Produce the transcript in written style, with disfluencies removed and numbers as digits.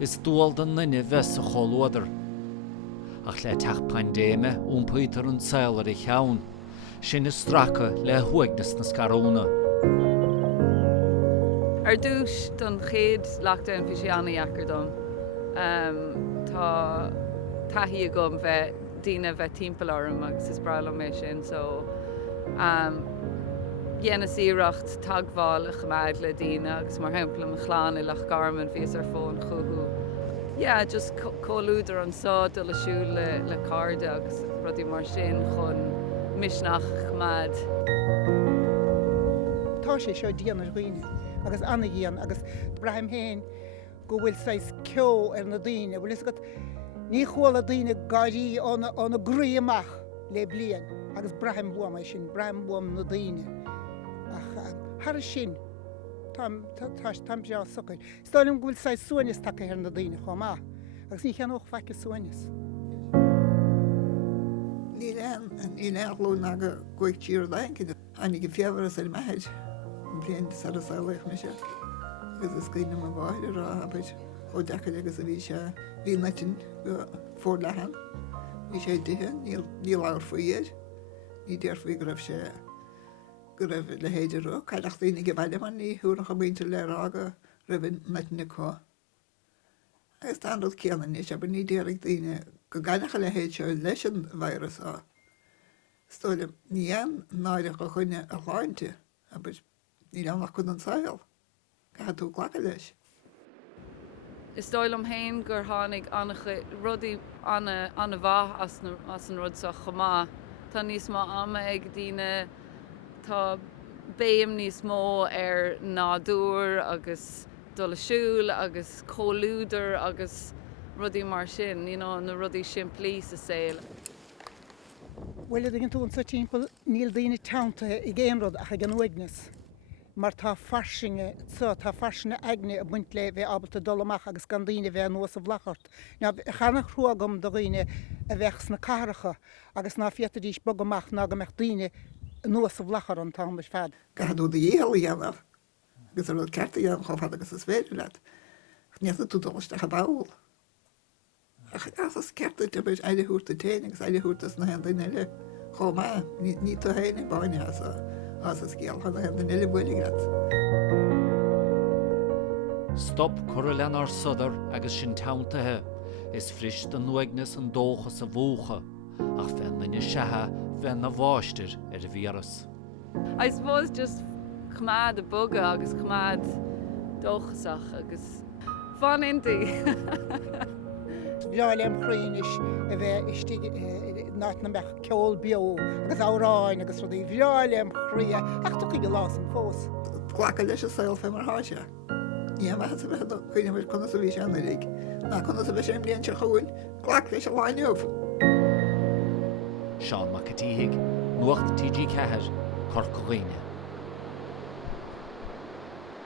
Is dúil den nunne ves a cholóder. Ach le teach pandéime úmpaítar an saolar I cheann, sin is stracha le huaignas na scaróna. Ar dúis don chéad lockdown bhí sé anna dheacair dom. Tá taithí agam bheith daoine bheith timpeall orm agus is brala mé sin, so dhéanas íireacht tagmháil a chumad le daoine agus mar shampla an chláán I lech garman bhíos ar fón chuthú. Yeah, just cóúdar an sád le siúil le carda agus rudí mar sin chun misnach chumad. Tá sé seo díana roioine agus anna dhéana agus braham héin go bhfuil sais ceo ar na daoine, bhfuil is go ní chóla daoine gaidí óna gríomach le blian agus braham buam sin braham buam na daoine. Ach har sin tam bea socail. Stáilm bhfuil sais suanis take ar na daoine chomá agus ní chean óch feice suanis. Ní lean glún aga goig tír dain cin anig go fiabhar as meid blian sa saoach me se. Agus is gine má báid rá habid ó decha agus a bhí se bhí letin go fór lehan. Bhí sé dithe ní láir faoiad, ní déir faoi go raibh sé go raibh le héidir ro, caiileach daoine go bailile man ní thuúnach a bhainte le aga raibh letin na có. Agus tándal céanan ní se ní déirigh daoine go gaiilecha le héid seo leis an víreas á. Stáilm ní an náideach a chuine a láinte, habid ní leannach chun an saoil. Ga tú ghlacha leis. Is dóilm héin gur tháinig rudaí anna bhath as an rud sa chomá. Tá níos má ama ag daoine tá béim níos mó ar nádúr agus dul siúil agus cóúdar agus rudí mar sin, na rudí simplí sa saoil. Well, gin tún sa timppel níl daoine teanta I ggéanrad a gan uignas. Mar tá farsinge tá farsine agne a buint le bheith abalta dolamach agus gan daoine bheith nuas a bhlachart. Ná chanach ruagam do riine a bheiths na caracha agus ná fiatadís bogamach ná go meach daoine nuas a bhlachar an támas fad. Gaú de dhéal dhéanamh, agus ar certa dhéanam chofad agus is féidir leat. Níasa tú dóiste a báil. As certa de beit eileúirta téine agus eileúirtas na hen daine chomá, ní tú héine báine as is céal chu hen daine builigrat. Stop chuilean ar sudar agus sin tauntathe is frist an nuaignas an dóchas a bhuacha ach fe'n minne sethe fe'n na bháistir ar a víras. I suppose just chumad a buga agus chumad dóchasach agus fan inti. Bheáil am chrínis a bheith istí náit na meach ceol bio agus áráin agus rudí bheáil am chrí ach tu go lás an fós. Ghlacha leis a saoil fé mar háise. Ní am bheith a bheith chuine bhir chuna sa bhí sé anna rig. Ná chuna sa bheith sé blion se chuin, ghlach leis a láinneomh. Seán Macatíigh, Nuacht TG4, Corc Dhaoine.